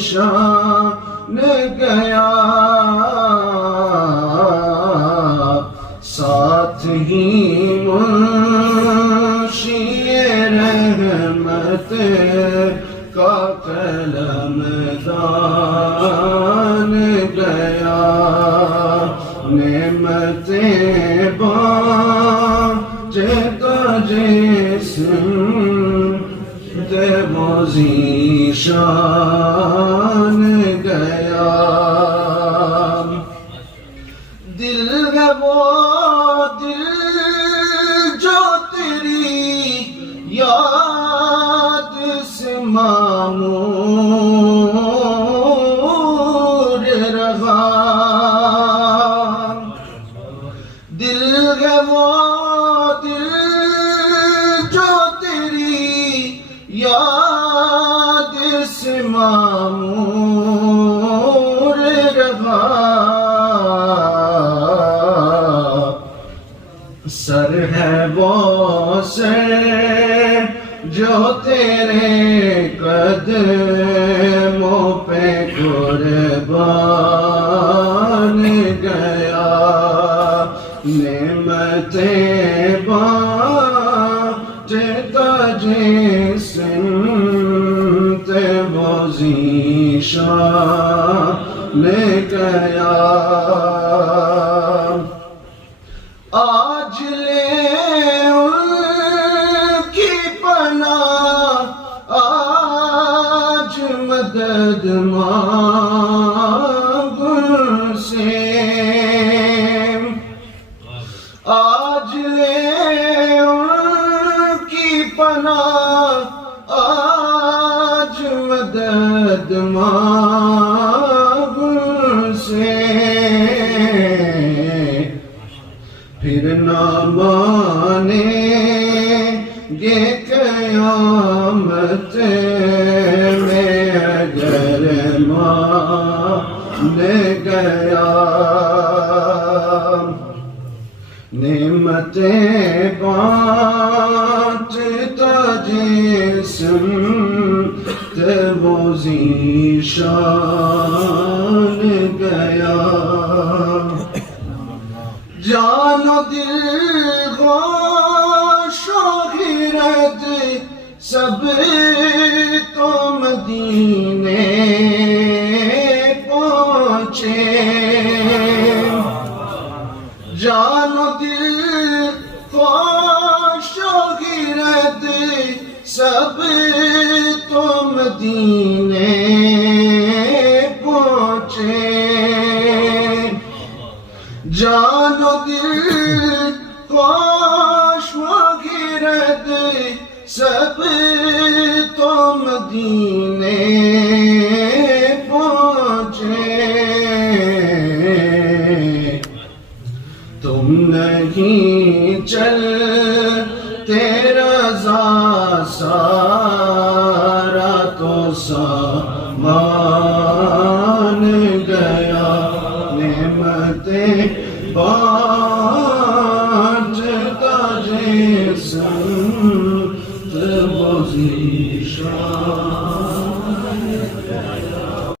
شان گیا، ساتھ ہی منشی رحمت کا قلم دان گیا، نعمتیں بانٹتا جسم وہ ذیشان گیا، دل ہے وہ دل جو تیری یاد سے معمور رہا، دل ہے وہ دل جو تیری یاد سے معمور رہا، سر ہے وہ سر جو تیرے قدموں پہ قربان گیا، نعمتیں بانٹتا جسم وہ ذیشان گیا، آج لے ان کی پناہ، آج مدد مانگ سے، آج لے ان کی پناہ، آج مدد مانگ سے، پھر نہ مانیں گے قیامت میں اگر مان گیا، نعمتیں بانٹتا جسم وہ ذیشان گیا، جان و دل گوش و غیرت سب تو مدینے پہنچے، جان و دل گوش و غیرت سب تو مدینے پہنچے، جان و دل خواہش و غیرت سب تو مدینے پہنچے، تم نہیں چلتے رضا سارا تو سامان گیا، نعمتیں بانٹتا جسم وہ ذیشان